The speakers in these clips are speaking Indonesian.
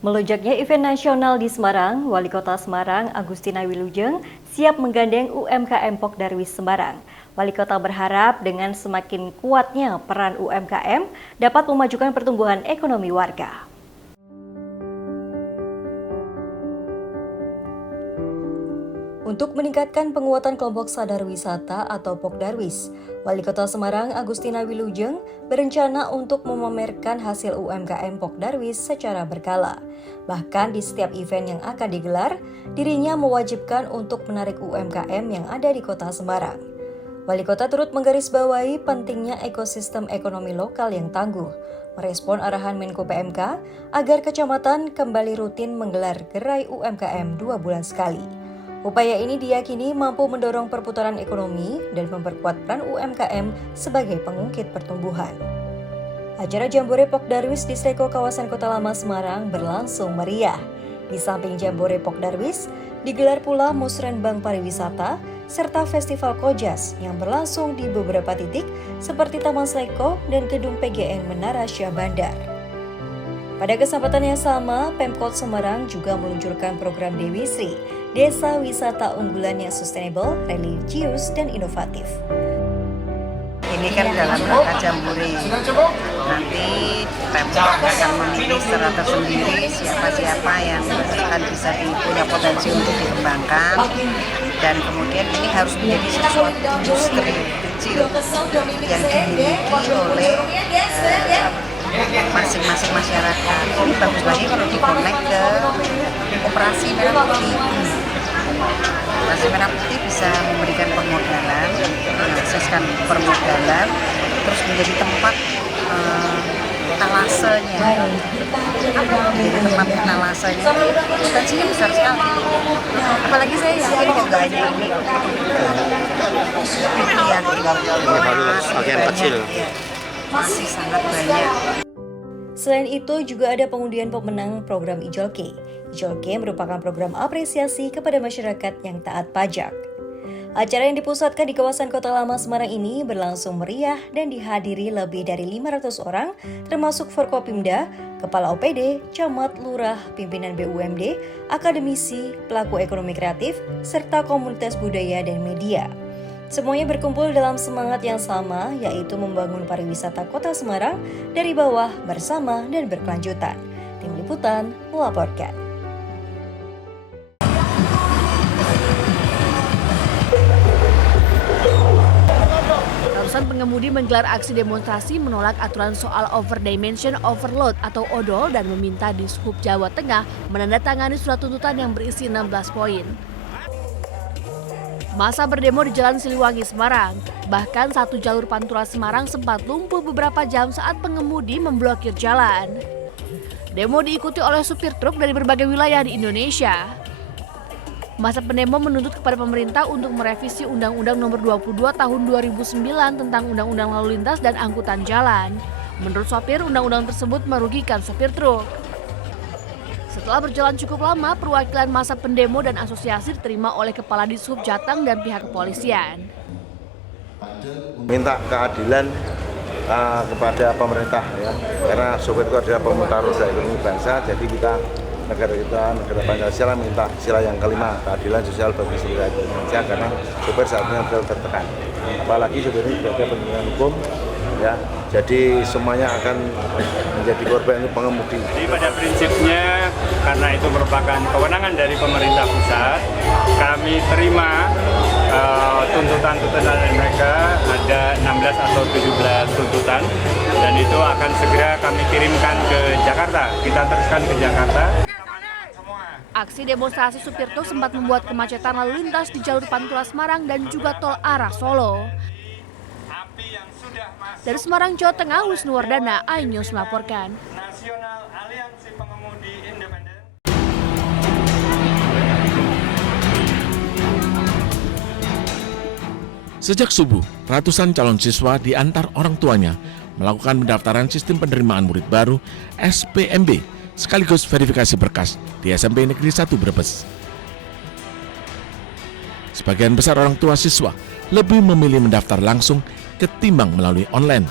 Melonjaknya event nasional di Semarang, Wali Kota Semarang Agustina Wilujeng siap menggandeng UMKM Pok Darwis Semarang. Wali Kota berharap dengan semakin kuatnya peran UMKM dapat memajukan pertumbuhan ekonomi warga. Untuk meningkatkan penguatan kelompok sadar wisata atau Pokdarwis, Wali Kota Semarang Agustina Wilujeng berencana untuk memamerkan hasil UMKM Pokdarwis secara berkala. Bahkan di setiap event yang akan digelar, dirinya mewajibkan untuk menarik UMKM yang ada di Kota Semarang. Wali Kota turut menggarisbawahi pentingnya ekosistem ekonomi lokal yang tangguh, merespon arahan Menko PMK agar kecamatan kembali rutin menggelar gerai UMKM 2 bulan sekali. Upaya ini diyakini mampu mendorong perputaran ekonomi dan memperkuat peran UMKM sebagai pengungkit pertumbuhan. Acara Jambore Pokdarwis di Seko kawasan Kota Lama Semarang berlangsung meriah. Di samping Jambore Pokdarwis, digelar pula Musrenbang Pariwisata serta Festival Kojas yang berlangsung di beberapa titik seperti Taman Seko dan Gedung PGN Menara Syah Bandar. Pada kesempatan yang sama, Pemkot Semarang juga meluncurkan program Dewi Sri, Desa Wisata Unggulan yang sustainable, religius, dan inovatif. Ini kan dalam rangka Jambore. Nanti Pemkot akan memilih secara tersendiri siapa-siapa yang akan bisa punya potensi untuk dikembangkan. Dan kemudian ini harus menjadi sesuatu industri kecil yang dimiliki oleh masing-masing masyarakat. Ini bagus lagi kalau dikonek ke Operasi Merah Putih. Operasi Merah Putih bisa memberikan permodalan, mengakseskan permodalan, terus menjadi tempat talasenya. Menjadi tempat talasenya, potensinya besar sekali. Apalagi saya yakin kok nggak hanya ini. Harus bagian kecil. Masih sangat banyak. Selain itu juga ada pengundian pemenang program Ijolke. Ijolke merupakan program apresiasi kepada masyarakat yang taat pajak. Acara yang dipusatkan di kawasan Kota Lama Semarang ini berlangsung meriah dan dihadiri lebih dari 500 orang, termasuk Forkopimda, Kepala OPD, Camat, Lurah, pimpinan BUMD, akademisi, pelaku ekonomi kreatif, serta komunitas budaya dan media. Semuanya berkumpul dalam semangat yang sama, yaitu membangun pariwisata Kota Semarang dari bawah, bersama, dan berkelanjutan. Tim Liputan melaporkan. Ratusan pengemudi menggelar aksi demonstrasi menolak aturan soal over dimension overload atau ODOL dan meminta Dishub Jawa Tengah menandatangani surat tuntutan yang berisi 16 poin. Masa berdemo di Jalan Siliwangi, Semarang. Bahkan satu jalur Pantura Semarang sempat lumpuh beberapa jam saat pengemudi memblokir jalan. Demo diikuti oleh supir truk dari berbagai wilayah di Indonesia. Masa pendemo menuntut kepada pemerintah untuk merevisi Undang-Undang Nomor 22 Tahun 2009 tentang Undang-Undang Lalu Lintas dan Angkutan Jalan. Menurut sopir, undang-undang tersebut merugikan sopir truk. Setelah berjalan cukup lama, perwakilan masa pendemo dan asosiasi diterima oleh Kepala Dishub Jateng dan pihak kepolisian. Minta keadilan kepada pemerintah ya, karena sopir itu adalah pemutar roda ekonomi bangsa, jadi negara Pancasila minta sila yang kelima, keadilan sosial bagi seluruh rakyat Indonesia, karena sopir saat ini tertekan. Apalagi sopir ini sebagai penegak hukum ya, jadi semuanya akan menjadi korban itu pengemudi. Jadi pada prinsipnya karena itu merupakan kewenangan dari pemerintah pusat, kami terima tuntutan-tuntutan dari mereka, ada 16 atau 17 tuntutan, dan itu akan segera kami kirimkan ke Jakarta. Kita teruskan ke Jakarta. Aksi demonstrasi supir truk sempat membuat kemacetan lalu lintas di jalur Pantura Semarang dan juga tol arah Solo. Dari Semarang, Jawa Tengah, Wisnuwardana, iNews melaporkan. Sejak subuh, ratusan calon siswa diantar orang tuanya melakukan pendaftaran sistem penerimaan murid baru SPMB sekaligus verifikasi berkas di SMP Negeri 1 Brebes. Sebagian besar orang tua siswa lebih memilih mendaftar langsung ketimbang melalui online.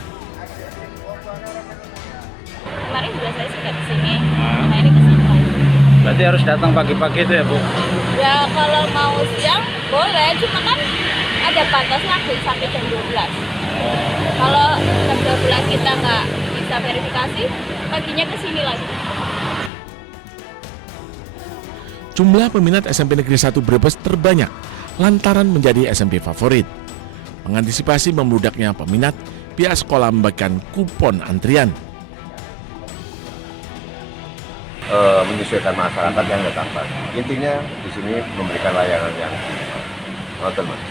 Kemarin juga saya sudah kesini, nah ini kesini lagi. berarti harus datang pagi-pagi itu ya Bu? Ya kalau mau siang boleh, cuma kan ada batasnya sampai jam 12. Kalau jam 12 kita nggak bisa verifikasi, paginya ke sini lagi. Jumlah peminat SMP Negeri 1 Brebes terbanyak lantaran menjadi SMP favorit. Mengantisipasi membludaknya peminat, pihak sekolah membagikan kupon antrian. Menyesuaikan masyarakat yang datang. Intinya di sini memberikan layanan yang nonton, Mas.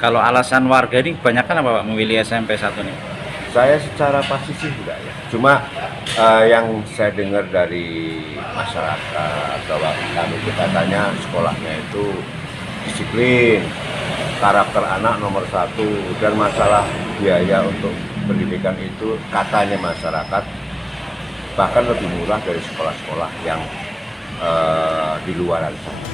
Kalau alasan warga ini kebanyakan apa Pak memilih SMP 1 nih? Saya secara pasti sih enggak ya. Cuma yang saya dengar dari masyarakat bahwa kami katanya sekolahnya itu disiplin, karakter anak nomor 1, dan masalah biaya untuk pendidikan itu katanya masyarakat bahkan lebih murah dari sekolah-sekolah yang di luaran sana.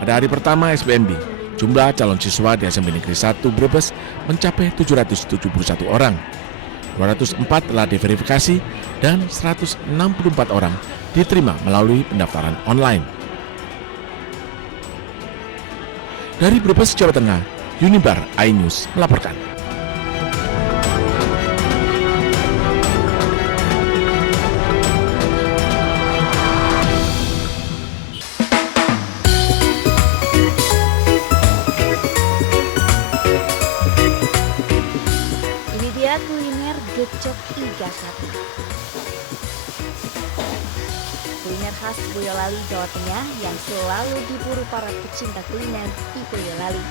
Pada hari pertama SPMB, jumlah calon siswa di SMP Negeri 1 Brebes mencapai 771 orang. 204 telah diverifikasi dan 164 orang diterima melalui pendaftaran online. Dari Brebes, Jawa Tengah, Unibar iNews melaporkan. Kuliner gecok iga sapi. Kuliner khas Boyolali, Jawa Tengah yang selalu diburu para pecinta kuliner di Boyolali.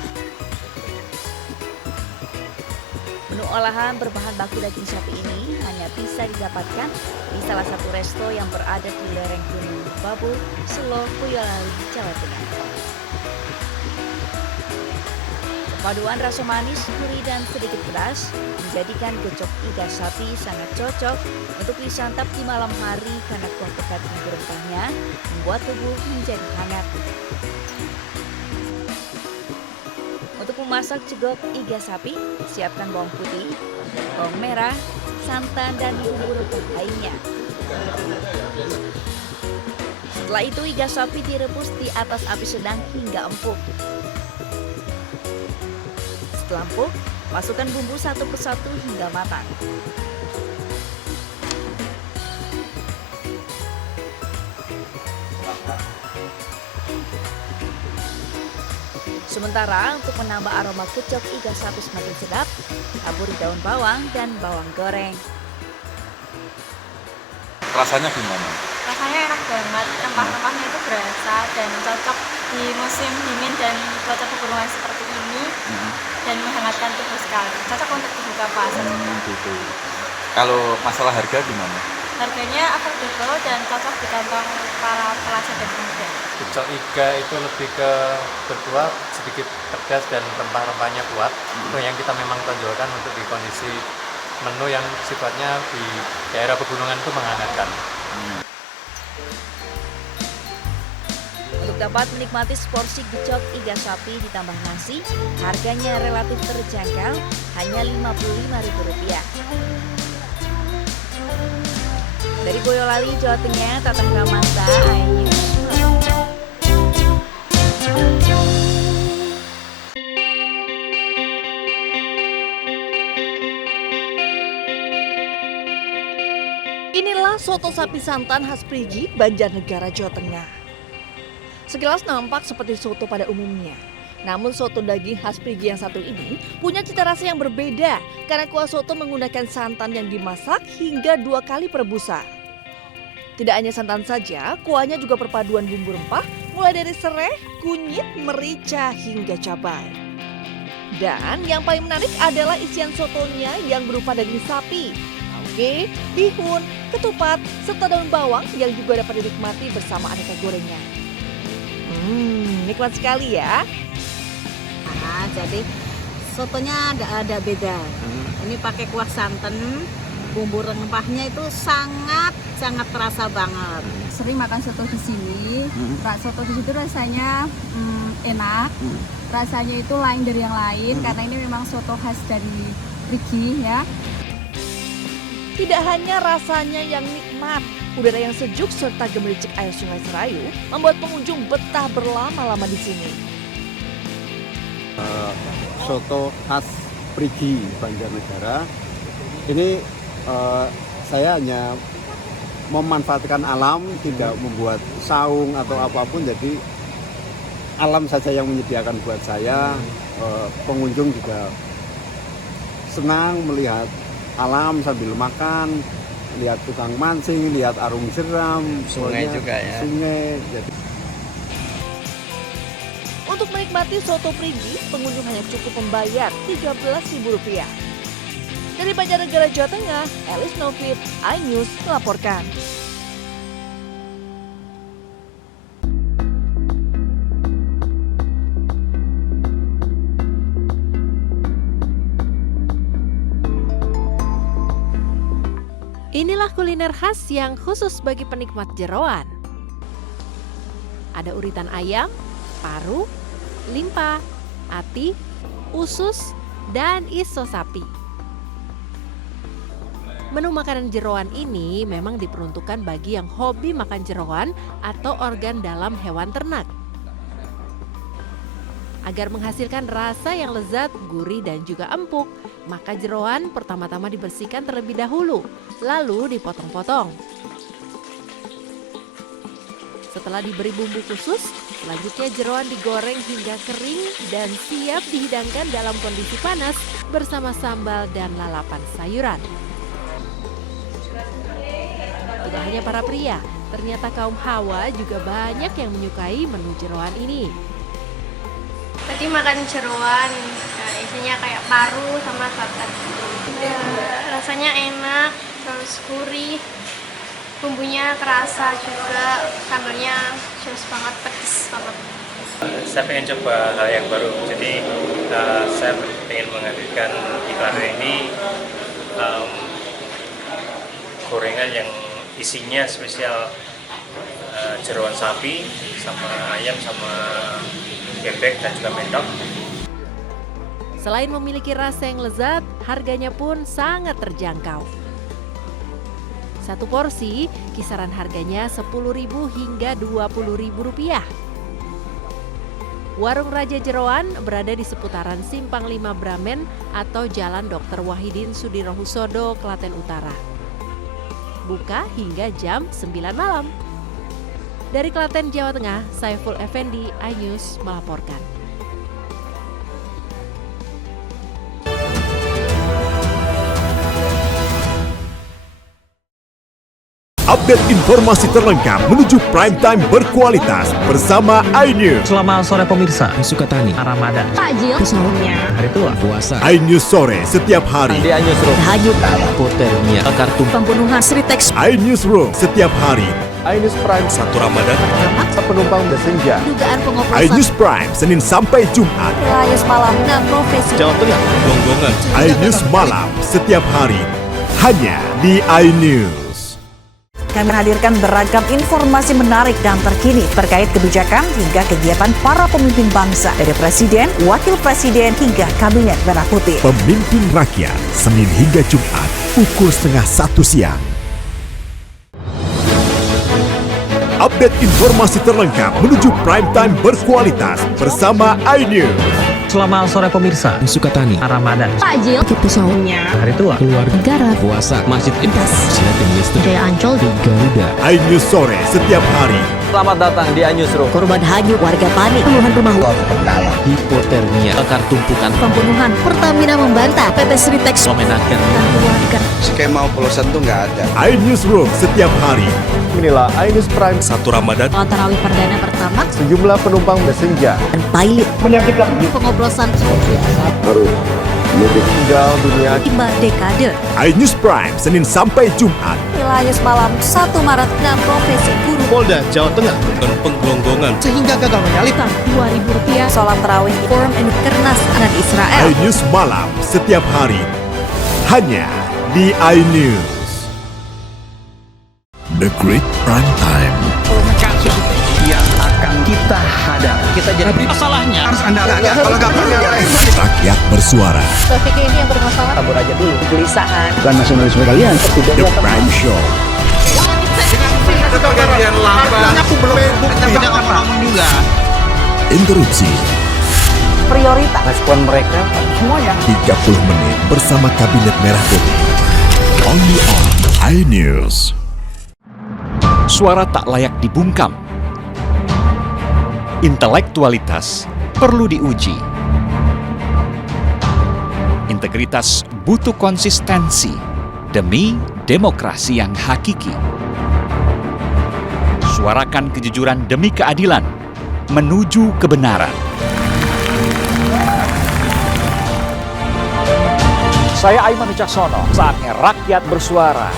Menu olahan berbahan baku daging sapi ini hanya bisa didapatkan di salah satu resto yang berada di lereng Gunung Babul, Selo, Boyolali, Jawa Tengah. Paduan rasa manis, gurih, dan sedikit pedas menjadikan gecok iga sapi sangat cocok untuk disantap di malam hari karena kuah pekat bumbu rempahnya membuat tubuh menjadi hangat. Untuk memasak jegok iga sapi, siapkan bawang putih, bawang merah, santan, dan bumbu rempah lainnya. Setelah itu iga sapi direbus di atas api sedang hingga empuk. Setelah empuk, masukkan bumbu satu persatu hingga matang. Sementara untuk menambah aroma gecok iga sapi semakin sedap, taburi daun bawang dan bawang goreng. Rasanya gimana? Rasanya enak banget, rempah-rempahnya itu berasa dan cocok di musim dingin dan cuaca pegunungan seperti ini. Dan menghangatkan tubuh sekali, cocok untuk berbuka puasa. Gitu. Kalau masalah harga gimana? Harganya affordable dan cocok di kantong para pelajar dan pemuda. Gecok iga itu lebih ke berkuah, sedikit pedas dan rempah-rempahnya kuat. Itu yang kita memang tonjolkan untuk di kondisi menu yang sifatnya di daerah pegunungan itu menghangatkan. Untuk dapat menikmati seporsi gecok iga sapi ditambah nasi, harganya relatif terjangkau, hanya Rp55.000. Dari Boyolali, Jawa Tengah, Tatang Ramanta, iNews. Inilah soto sapi santan khas Prigi, Banjarnegara, Jawa Tengah. Sekilas nampak seperti soto pada umumnya. Namun soto daging khas Prigi yang satu ini punya cita rasa yang berbeda karena kuah soto menggunakan santan yang dimasak hingga 2 kali perebusan. Tidak hanya santan saja, kuahnya juga perpaduan bumbu rempah mulai dari serai, kunyit, merica hingga cabai. Dan yang paling menarik adalah isian sotonya yang berupa daging sapi, tauge, bihun, ketupat, serta daun bawang yang juga dapat dinikmati bersama aneka gorengan. Nikmat sekali ya. Nah, jadi sotonya ada beda. Ini pakai kuah santan, bumbu rempahnya itu sangat terasa banget. Sering makan soto di sini. Soto di situ rasanya enak. Rasanya itu lain dari yang lain karena ini memang soto khas dari Prigi ya. Tidak hanya rasanya yang nikmat, Udara yang sejuk serta gemericik air Sungai Serayu membuat pengunjung betah berlama-lama di sini. Soto khas Prigi Banjarnegara. Ini saya hanya memanfaatkan alam, tidak membuat saung atau apapun, jadi alam saja yang menyediakan buat saya. Pengunjung juga senang melihat alam sambil makan, lihat tukang mancing, lihat arung jeram, Sungai juga ya. Sungai. Jadi Untuk menikmati soto Prigi, pengunjung hanya cukup membayar Rp13.000. Dari Banjarnegara, Jawa Tengah, Elis Novit, iNews melaporkan. Inilah kuliner khas yang khusus bagi penikmat jeroan. Ada uritan ayam, paru, limpa, ati, usus, dan iso sapi. Menu makanan jeroan ini memang diperuntukkan bagi yang hobi makan jeroan atau organ dalam hewan ternak. Agar menghasilkan rasa yang lezat, gurih, dan juga empuk, maka jeroan pertama-tama dibersihkan terlebih dahulu, lalu dipotong-potong. Setelah diberi bumbu khusus, selanjutnya jeroan digoreng hingga kering dan siap dihidangkan dalam kondisi panas bersama sambal dan lalapan sayuran. Tidak hanya para pria, ternyata kaum hawa juga banyak yang menyukai menu jeroan ini. Tadi makan jeroan, isinya kayak paru sama satet. Rasanya enak, terus gurih, bumbunya kerasa juga, sambalnya jos banget, pedes banget. Saya pengen coba hal yang baru, jadi saya pengen menghadirkan di Klaten ini gorengan yang isinya spesial jeroan sapi, sama ayam, sama bebek, dan juga mentok. Selain memiliki rasa yang lezat, harganya pun sangat terjangkau. Satu porsi kisaran harganya Rp10.000 hingga Rp20.000. Warung Raja Jeroan berada di seputaran Simpang 5 Bramen atau Jalan Dr. Wahidin Sudirohusodo, Klaten Utara. Buka hingga jam 9 malam. Dari Klaten, Jawa Tengah, Saiful Effendi, iNews melaporkan. Update informasi terlengkap menuju prime time berkualitas bersama iNews. Selamat sore pemirsa. Sukatani, Ramadan, Takjil, sahurnya, hari tua, puasa. iNews sore setiap hari. Di iNews Room, Hanyut, Poternya, Kartu, Pembunuhan Sri Teks, iNews Room setiap hari. iNews Prime 1 Ramadan. penumpang bersenja. dugaan pengoplosan, iNews Prime Senin sampai Jumat. iNews malam, 6 profesi. Jawa Tengah, Gonggongan. iNews malam setiap hari hanya di iNews. Kami hadirkan beragam informasi menarik dan terkini terkait kebijakan hingga kegiatan para pemimpin bangsa dari Presiden, Wakil Presiden hingga Kabinet Merah Putih. Pemimpin Rakyat Senin hingga Jumat pukul 12:30 siang. Update informasi terlengkap menuju prime time berkualitas bersama iNews. Selamat sore pemirsa. Sukatani, Ramadan, takjil, sahurnya, hari tua, keluarga, negara, puasa, Masjid Intas, Silatin Listrik, Jaya Ancol, di Garuda. iNews sore setiap hari. Selamat datang di iNews Room. Korban hanyut, warga panik, puluhan rumah Hipotermia, tumpukan, pembunuhan, Pertamina membantah, PT Sri Teks memenangkan warga. Skema oplosan tuh nggak ada. iNews Room setiap hari. Inilah iNews Prime 1 Ramadan. Sholat tarawih perdana pertama sejumlah penumpang bersenja. dan pilot pengoplosan Baru meninggal dunia. 5 dekade. iNews Prime Senin sampai Jumat. iNews malam 1 Maret 6 profesi guru. Polda Jawa Tengah dan penggelonggongan sehingga gagal menyalip. Rp2.000 sholat tarawih forum and kernas anak Israel. iNews malam setiap hari hanya di iNews. The Great Prime Time. Kasus yang akan kita hadapi. Kita jadi masalahnya harus Anda kalau nggak punya Rakyat bersuara. Topik ini yang bermasalah. tabur aja dulu. Kegelisahan. Bukan nasionalisme kalian. The Prime Show. Ada pergantian lambat. Aku belum bukti. Tidak ngomong juga. Interupsi. Prioritas. Respon mereka semuanya. 30 menit bersama Kabinet Merah Putih. Only on iNews. Suara tak layak dibungkam. Intelektualitas perlu diuji. Integritas butuh konsistensi demi demokrasi yang hakiki. Suarakan kejujuran demi keadilan menuju kebenaran. Saya Aiman Wicaksono, saatnya rakyat bersuara.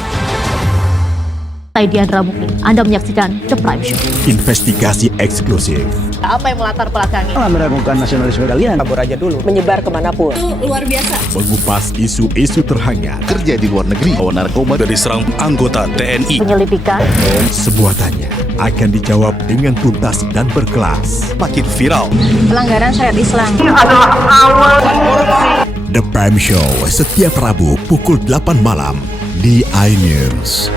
Saya Diandra Mukti, Anda menyaksikan The Prime Show. Investigasi eksklusif. Apa yang melatar belakangi? Meragukan nasionalisme kalian. Kabur aja dulu. Menyebar kemanapun. Itu luar biasa. Mengupas isu-isu terhangat. Kerja di luar negeri, bawa narkoba dari serang anggota TNI. Penyelidikan. Semua tanya akan dijawab dengan tuntas dan berkelas. Makin viral. Pelanggaran syariat Islam. The Prime Show setiap Rabu pukul 8 malam di iNews.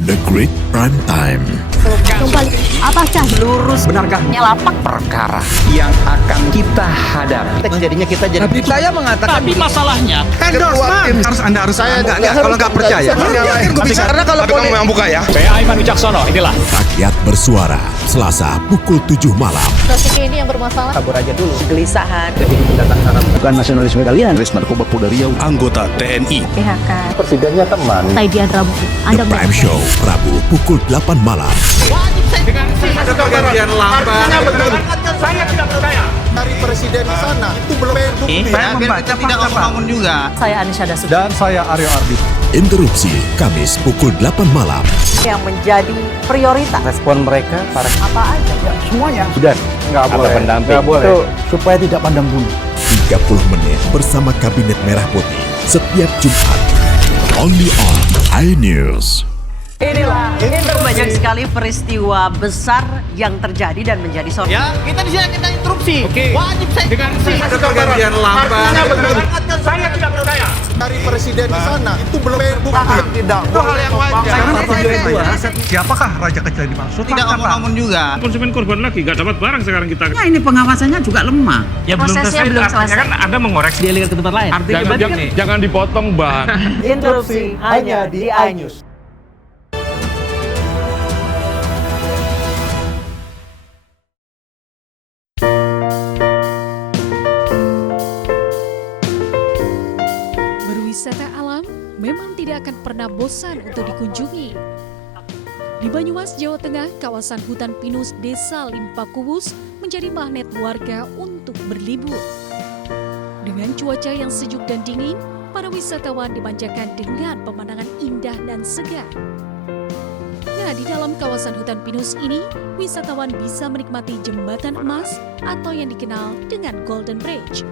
The Great Prime Time. Kembali, apakah Lurus benarkah nyelapak perkara yang akan kita hadapi? Jadinya kita jadi. Tapi saya mengatakan. Tapi masalahnya, Endorsement. Harus saya enggak kalau nggak percaya. Karena kalau Tapi kamu yang buka ya. saya Aiman Wicaksono, inilah. Rakyat bersuara, Selasa pukul 7 malam. strategi ini yang bermasalah? kabur aja dulu. Kegelisahan. Jadi pendatang Arab. Bukan nasionalisme kalian. Res narkoba Polda Riau, anggota TNI. PHK. Presidennya teman. Saya Diandra Mukti, Anda The Prime Show, Rabu pukul 8 malam. Ada pergantian lambat. Saya tidak percaya. Dari presiden di sana, itu belum bukti. Saya membaca tidak ngomong juga. Saya Anisha Dasuki. Dan saya Aryo Ardi. Interupsi, Kamis pukul 8 malam. Yang menjadi prioritas. Respon mereka para apa aja. Semuanya. Sudah, nggak boleh. Nggak boleh. Itu supaya tidak pandang bulu. 30 menit bersama Kabinet Merah Putih setiap Jumat. Only on iNews. Inilah banyak sekali peristiwa besar yang terjadi dan menjadi sorotan. Ya, kita di sini kita interupsi. Wajib saya dengarkan. Ada pergantian lambat. Saya tidak percaya. Dari presiden di sana, itu belum bukti. Tidak. Itu hal yang wajar. Siapakah raja kecil yang dimaksud? Tidak ngomong juga. Konsumen korban lagi, nggak dapat barang sekarang kita. Nah, ini pengawasannya juga lemah. Ya Prosesnya belum selesai. Kan Anda mengoreksi. Dialihkan ke tempat lain. Jangan dipotong, Bang. Interupsi hanya di iNews. Berwisata alam memang tidak akan pernah bosan untuk dikunjungi. Di Banyumas, Jawa Tengah, kawasan hutan pinus Desa Limpa Kubus menjadi magnet warga untuk berlibur. Dengan cuaca yang sejuk dan dingin, para wisatawan dimanjakan dengan pemandangan indah dan segar. Nah, di dalam kawasan hutan pinus ini, wisatawan bisa menikmati jembatan emas atau yang dikenal dengan Golden Bridge.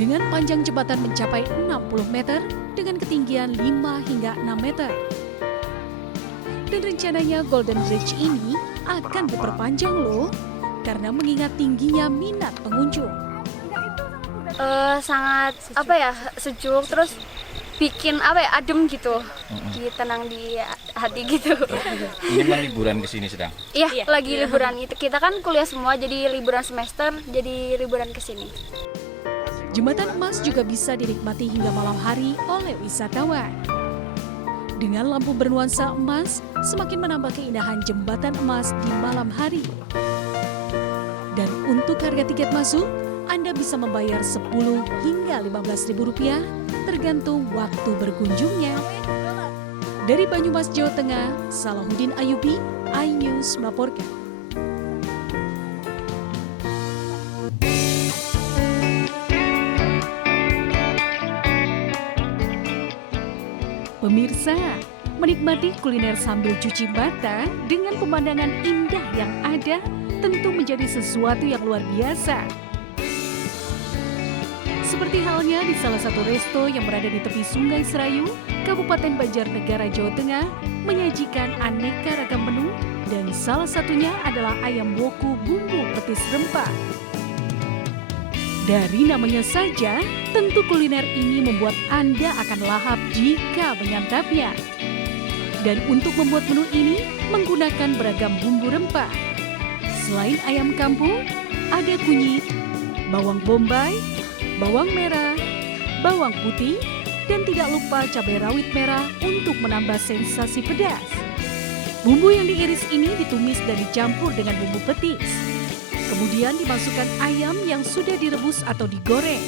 Dengan panjang jembatan mencapai 60 meter dengan ketinggian 5 hingga 6 meter. Dan rencananya Golden Bridge ini akan diperpanjang loh, karena mengingat tingginya minat pengunjung. Sangat sejuk, terus bikin adem gitu, tenang di hati gitu. Ini memang liburan ke sini sedang? Iya, lagi liburan itu. Kita kan kuliah semua, jadi liburan semester, jadi liburan ke sini. Jembatan emas juga bisa dinikmati hingga malam hari oleh wisatawan. Dengan lampu bernuansa emas, semakin menambah keindahan jembatan emas di malam hari. Dan untuk harga tiket masuk, Anda bisa membayar 10 hingga Rp15.000 tergantung waktu berkunjungnya. Dari Banyumas, Jawa Tengah, Salahuddin Ayubi, iNews melaporkan. Pemirsa, menikmati kuliner sambil cuci mata dengan pemandangan indah yang ada tentu menjadi sesuatu yang luar biasa. Seperti halnya di salah satu resto yang berada di tepi Sungai Serayu, Kabupaten Banjarnegara, Jawa Tengah, menyajikan aneka ragam menu dan salah satunya adalah ayam woku bumbu petis rempah. Dari namanya saja, tentu kuliner ini membuat Anda akan lahap jika menyantapnya. Dan untuk membuat menu ini menggunakan beragam bumbu rempah. Selain ayam kampung, ada kunyit, bawang bombay, bawang merah, bawang putih, dan tidak lupa cabai rawit merah untuk menambah sensasi pedas. Bumbu yang diiris ini ditumis dan dicampur dengan bumbu petis. Kemudian dimasukkan ayam yang sudah direbus atau digoreng.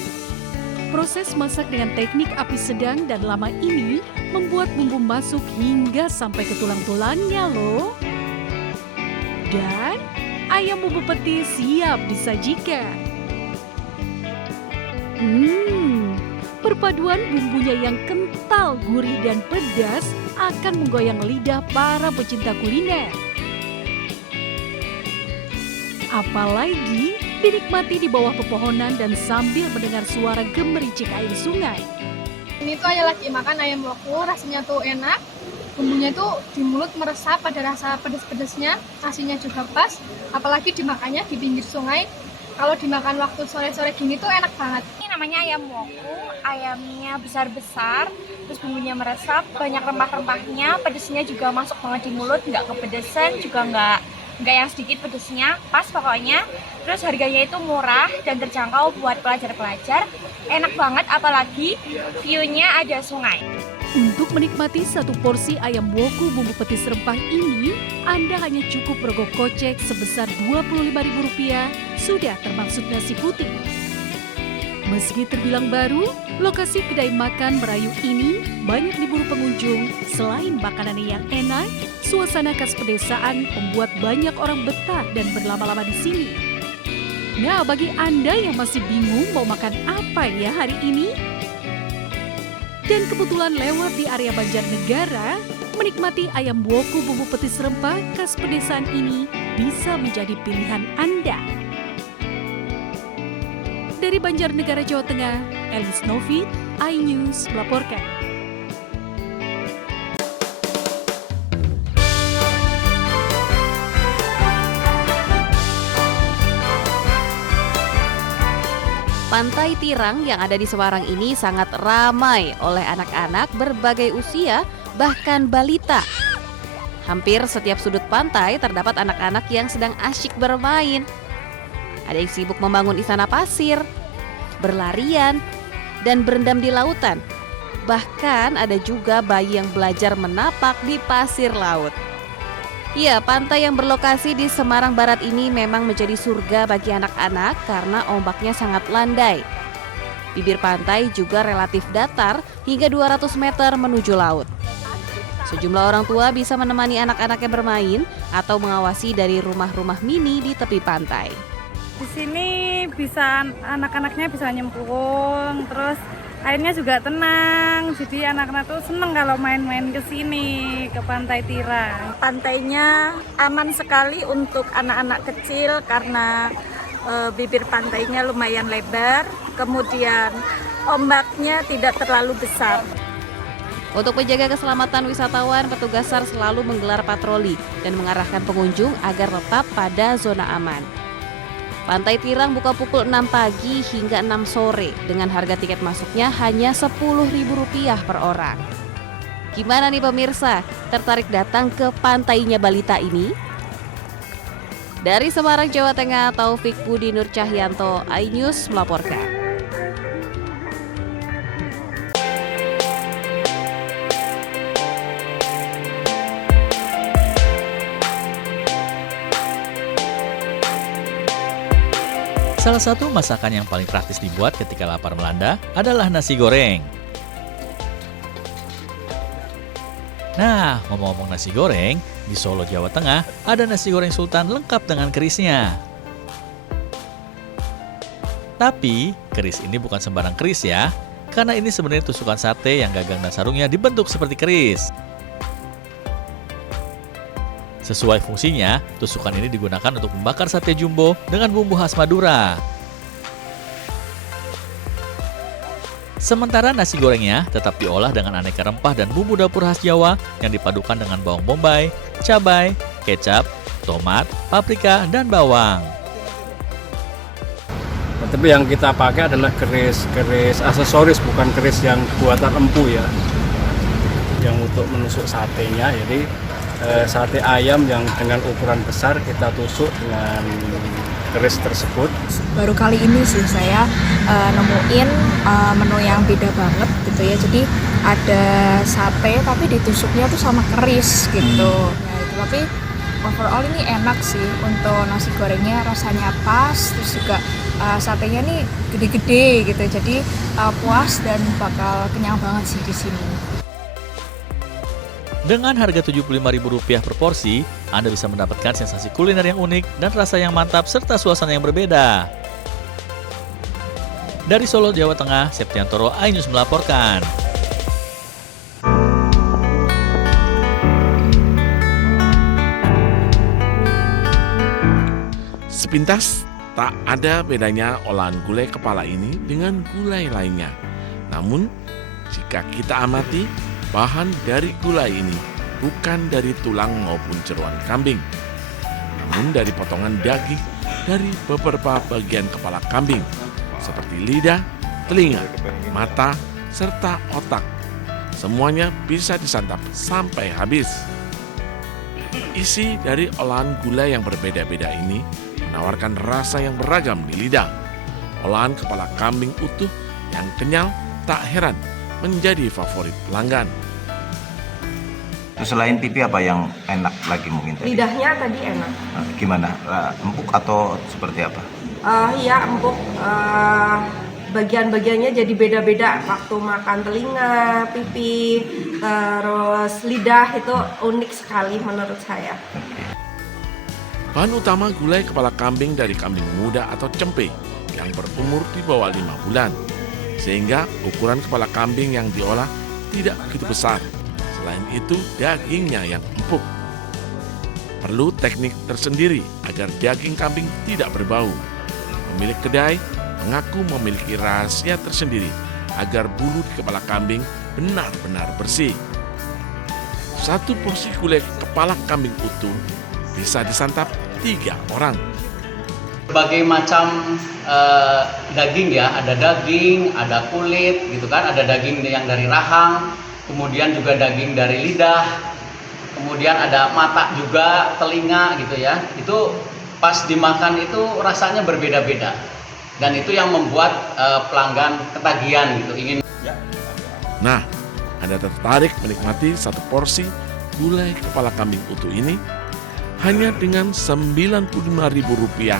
Proses masak dengan teknik api sedang dan lama ini membuat bumbu masuk hingga sampai ke tulang-tulangnya loh. Dan ayam bumbu petis siap disajikan. Perpaduan bumbunya yang kental, gurih, dan pedas akan menggoyang lidah para pecinta kuliner. Apalagi dinikmati di bawah pepohonan dan sambil mendengar suara gemericik air sungai. Ini tuh Ayah lagi makan ayam woku, rasanya tuh enak. Bumbunya tuh di mulut meresap pada rasa pedas-pedasnya, nasinya juga pas. Apalagi dimakannya di pinggir sungai. Kalau dimakan waktu sore-sore gini tuh enak banget. Ini namanya ayam woku, ayamnya besar-besar, terus bumbunya meresap, banyak rempah-rempahnya, pedesnya juga masuk banget di mulut, nggak kepedesan, juga nggak yang sedikit pedesnya, pas pokoknya. Terus harganya itu murah dan terjangkau buat pelajar-pelajar, enak banget apalagi view-nya ada sungai. Untuk menikmati satu porsi ayam woku bumbu petis rempah ini, Anda hanya cukup merogoh kocek sebesar Rp25.000, sudah termasuk nasi putih. Meski terbilang baru, lokasi kedai makan merayu ini banyak diburu pengunjung. Selain makanannya yang enak, suasana khas pedesaan membuat banyak orang betah dan berlama-lama di sini. Nah, bagi Anda yang masih bingung mau makan apa ya hari ini? Dan kebetulan lewat di area Banjarnegara, menikmati ayam woku bumbu petis rempah khas pedesaan ini bisa menjadi pilihan Anda. Dari Banjarnegara, Jawa Tengah, Elis Novit, iNews melaporkan. Pantai Tirang yang ada di Semarang ini sangat ramai oleh anak-anak berbagai usia, bahkan balita. Hampir setiap sudut pantai terdapat anak-anak yang sedang asyik bermain. Ada yang sibuk membangun istana pasir, berlarian, dan berendam di lautan. Bahkan ada juga bayi yang belajar menapak di pasir laut. Ya, pantai yang berlokasi di Semarang Barat ini memang menjadi surga bagi anak-anak karena ombaknya sangat landai. Bibir pantai juga relatif datar hingga 200 meter menuju laut. Sejumlah orang tua bisa menemani anak-anaknya bermain atau mengawasi dari rumah-rumah mini di tepi pantai. Di sini bisa anak-anaknya bisa nyemplung, terus airnya juga tenang, jadi anak-anak tuh seneng kalau main-main ke sini, ke Pantai Tirang. Pantainya aman sekali untuk anak-anak kecil karena bibir pantainya lumayan lebar, kemudian ombaknya tidak terlalu besar. Untuk menjaga keselamatan wisatawan, petugas SAR selalu menggelar patroli dan mengarahkan pengunjung agar tetap pada zona aman. Pantai Tirang buka pukul 6 pagi hingga 6 sore dengan harga tiket masuknya hanya Rp10.000 per orang. Gimana nih pemirsa, tertarik datang ke pantainya balita ini? Dari Semarang, Jawa Tengah, Taufik Budi Nur Cahyanto, iNews melaporkan. Salah satu masakan yang paling praktis dibuat ketika lapar melanda adalah nasi goreng. Nah, ngomong-ngomong nasi goreng, di Solo, Jawa Tengah, ada nasi goreng sultan lengkap dengan kerisnya. Tapi, keris ini bukan sembarang keris ya, karena ini sebenarnya tusukan sate yang gagang dan sarungnya dibentuk seperti keris. Sesuai fungsinya, tusukan ini digunakan untuk membakar sate jumbo dengan bumbu khas Madura. Sementara nasi gorengnya tetap diolah dengan aneka rempah dan bumbu dapur khas Jawa yang dipadukan dengan bawang bombay, cabai, kecap, tomat, paprika, dan bawang. Tapi yang kita pakai adalah keris aksesoris, bukan keris yang buatan empu ya. yang untuk menusuk satenya. Jadi sate ayam yang dengan ukuran besar kita tusuk dengan keris tersebut. Baru kali ini sih saya nemuin menu yang beda banget gitu ya. Jadi ada sate tapi ditusuknya tuh sama keris gitu. Ya, itu. Tapi overall ini enak sih, untuk nasi gorengnya rasanya pas, terus juga satenya nih gede-gede gitu. Jadi puas dan bakal kenyang banget sih di sini. Dengan harga Rp75.000 per porsi, Anda bisa mendapatkan sensasi kuliner yang unik dan rasa yang mantap serta suasana yang berbeda. Dari Solo, Jawa Tengah, Septiantoro, iNews melaporkan. Sepintas, tak ada bedanya olahan gulai kepala ini dengan gulai lainnya. Namun, jika kita amati, bahan dari gulai ini bukan dari tulang maupun jeroan kambing, namun dari potongan daging dari beberapa bagian kepala kambing, seperti lidah, telinga, mata, serta otak. Semuanya bisa disantap sampai habis. Isi dari olahan gulai yang berbeda-beda ini menawarkan rasa yang beragam di lidah. Olahan kepala kambing utuh yang kenyal tak heran menjadi favorit pelanggan. Selain pipi apa yang enak lagi mungkin tadi? Lidahnya tadi enak. Gimana? Empuk atau seperti apa? Iya empuk. Bagian-bagiannya jadi beda-beda. Waktu makan telinga, pipi, terus lidah itu unik sekali menurut saya. Bahan utama gulai kepala kambing dari kambing muda atau cempe yang berumur di bawah 5 bulan. Sehingga ukuran kepala kambing yang diolah tidak begitu besar. Selain itu, dagingnya yang empuk. Perlu teknik tersendiri agar daging kambing tidak berbau. Pemilik kedai mengaku memiliki rahasia tersendiri agar bulu di kepala kambing benar-benar bersih. Satu porsi gulai kepala kambing utuh bisa disantap 3 orang. Berbagai macam daging ya, ada daging, ada kulit gitu kan, ada daging yang dari rahang, kemudian juga daging dari lidah, kemudian ada mata juga, telinga gitu ya. Itu pas dimakan itu rasanya berbeda-beda. Dan itu yang membuat pelanggan ketagihan gitu, ingin. Nah, Anda tertarik menikmati satu porsi gulai kepala kambing utuh ini? Hanya dengan Rp95.000,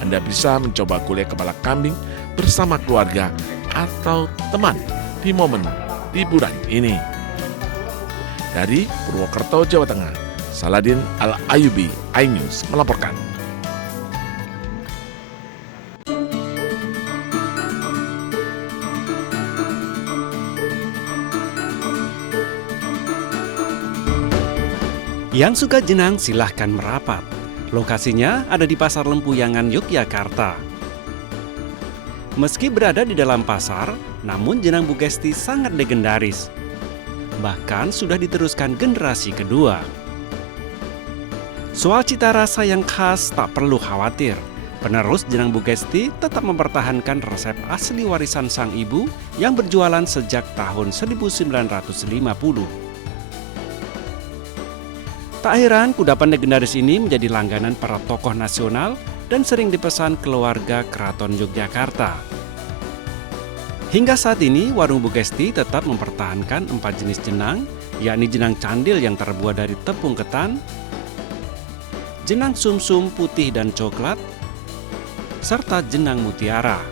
Anda bisa mencoba gulai kepala kambing bersama keluarga atau teman di momen liburan ini. Dari Purwokerto, Jawa Tengah, Saladin Al-Ayubi, iNews melaporkan. Yang suka jenang silahkan merapat. Lokasinya ada di Pasar Lempuyangan, Yogyakarta. Meski berada di dalam pasar, namun jenang Bu Gesti sangat legendaris. Bahkan sudah diteruskan generasi kedua. Soal cita rasa yang khas tak perlu khawatir. Penerus jenang Bu Gesti tetap mempertahankan resep asli warisan sang ibu yang berjualan sejak tahun 1950. Tak heran kudapan legendaris ini menjadi langganan para tokoh nasional dan sering dipesan keluarga Keraton Yogyakarta. Hingga saat ini, warung Bu Gesti tetap mempertahankan 4 jenis jenang, yakni jenang candil yang terbuat dari tepung ketan, jenang sumsum putih dan coklat, serta jenang mutiara.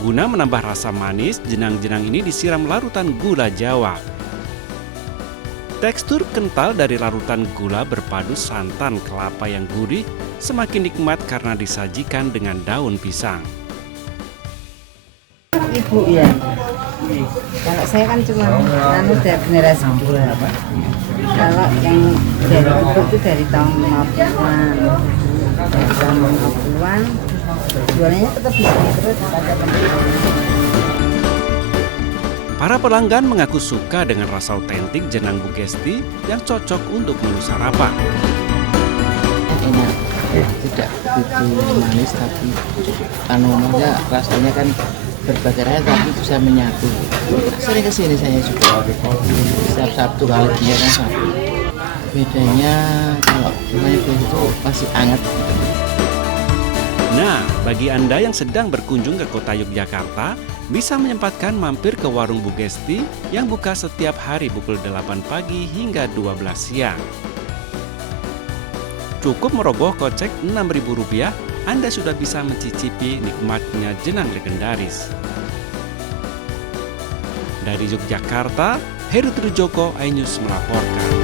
Guna menambah rasa manis, jenang-jenang ini disiram larutan gula Jawa. Tekstur kental dari larutan gula berpadu santan kelapa yang gurih semakin nikmat karena disajikan dengan daun pisang. Ibu ya, kalau saya kan cuma dari generasi kedua. Kalau yang dari ibu itu dari tahun 50-an, dari tahun 50-an, jualannya tetap di sini terus pada Para pelanggan mengaku suka dengan rasa otentik jenang Bu Gesti yang cocok untuk menu sarapan. Enak, tidak begitu manis tapi rasanya kan berbagai raya tapi bisa menyatu. Sering kesini saya juga. Setiap Sabtu kalau dia kan Sabtu. Bedanya kalau rumahnya itu masih hangat. Nah, bagi Anda yang sedang berkunjung ke kota Yogyakarta, bisa menyempatkan mampir ke warung Bu Gesti yang buka setiap hari pukul 8 pagi hingga 12 siang. Cukup merogoh kocek Rp6.000, Anda sudah bisa mencicipi nikmatnya jenang legendaris. Dari Yogyakarta, Heru Trijoko, iNews melaporkan.